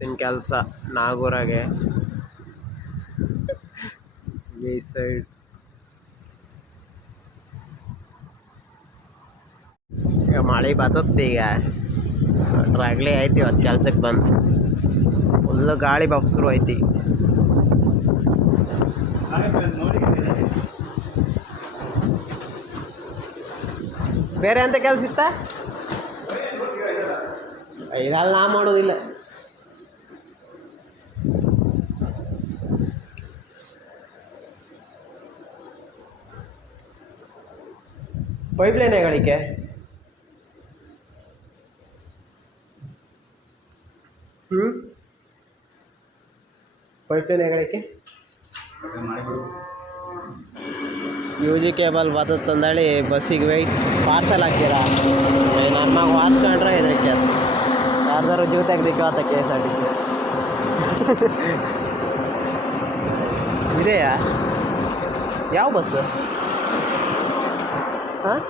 ಕೆಲಸ ನಾಗೂರಾಗೆ ಈ ಸೈಡ್ ಈಗ ಮಳೆ ಬರ್ತದೆ. ಈಗ ರಾಗ್ಲೇ ಐತಿ ಇವತ್ತು ಕೆಲ್ಸಕ್ಕೆ ಬಂದು ಫುಲ್ಲು ಗಾಳಿ ಬಬ್ಸರು ಐತಿ. ಬೇರೆ ಅಂತ ಕೆಲಸ ಇತ್ತ ಇದಲ್ಲ ನಾ ಮಾಡೋದಿಲ್ಲ. ಪೈಪ್ಲೈನ್ ಹೇಗಳಿಕೆ ಪೈಪ್ಲೈನ್ ಹೇಗಳಿಕೆ UG ಕೇಬಲ್ ಬರ್ತಂದೇಳಿ ಬಸ್ಸಿಗೆ ವೆಯ್ಟ್ ಪಾರ್ಸಲ್ ಹಾಕ್ತೀರಾ ನಮ್ಮಾಗ ವಾತ್ಕೊಂಡ್ರೆ ಹೆದರಿಕೆ ಅದು ಯಾರ್ದಾರು ಜೀವ ತೆಗ್ದಿಕ್ಕೆ ಆತ KSRTC ಇದೆಯಾ ಯಾವ ಬಸ್ಸು ಹಾಂ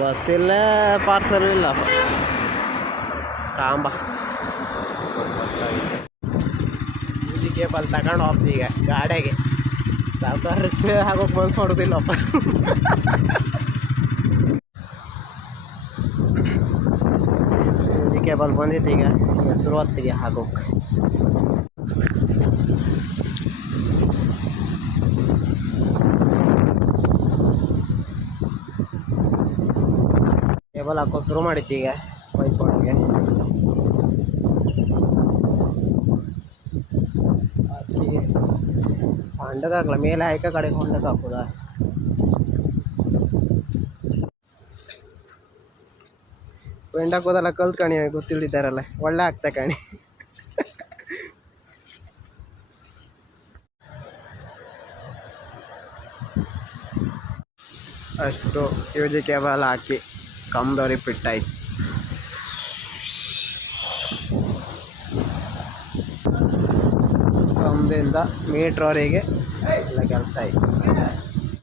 ಬಸ್ ಇಲ್ಲ ಪಾರ್ಸಲ್ ಇಲ್ಲ ಕಾಂಬ UG ಕೇಬಲ್ ತಗೊಂಡು ಹೋಗ್ತೀವಿ ಈಗ ಗಾಡಿಯಾಗೆ ಸಾವ್ಕಾರ ರಿಕ್ಷೆ ಆಗೋಕೆ ಮನ್ಸು ಮಾಡೋದಿಲ್ಲಪ್ಪ. UG ಕೇಬಲ್ ಬಂದಿತ್ತು ಈಗ ಶುರುವಾತಿಗೆ ಹಾಕೋಕೆ. ಕೇಬಲ್ ಹಾಕೋ ಶುರು ಮಾಡಿತ್ತು ಈಗ ಪೈಪ್ ಒಳಗೆ ಹಾಕಿ ಹೊಂಡಕ್ಕೆ ಹಾಕಲ್ಲ ಮೇಲೆ ಹಾಕ ಕಡೆಗೆ ಹೊಂಡಕ್ಕೆ ಹಾಕೋದ. ಹೊಂಡ ಹಾಕೋದೆಲ್ಲ ಕಲ್ತು ಕಣಿ ಗೊತ್ತಿಲ್ದಿದ್ದಾರಲ್ಲ ಒಳ್ಳೆ ಆಗ್ತಾ ಕಣಿ. ಅಷ್ಟು UG ಕೇಬಲ್ ಹಾಕಿ ಕಂಬದವ್ರಿ ಪಿಟ್ಟಾಯ್ತು. ಕಂಬದಿಂದ ಮೀಟ್ರವರೆಗೆ ಎಲ್ಲ ಕೆಲಸ ಆಯ್ತು.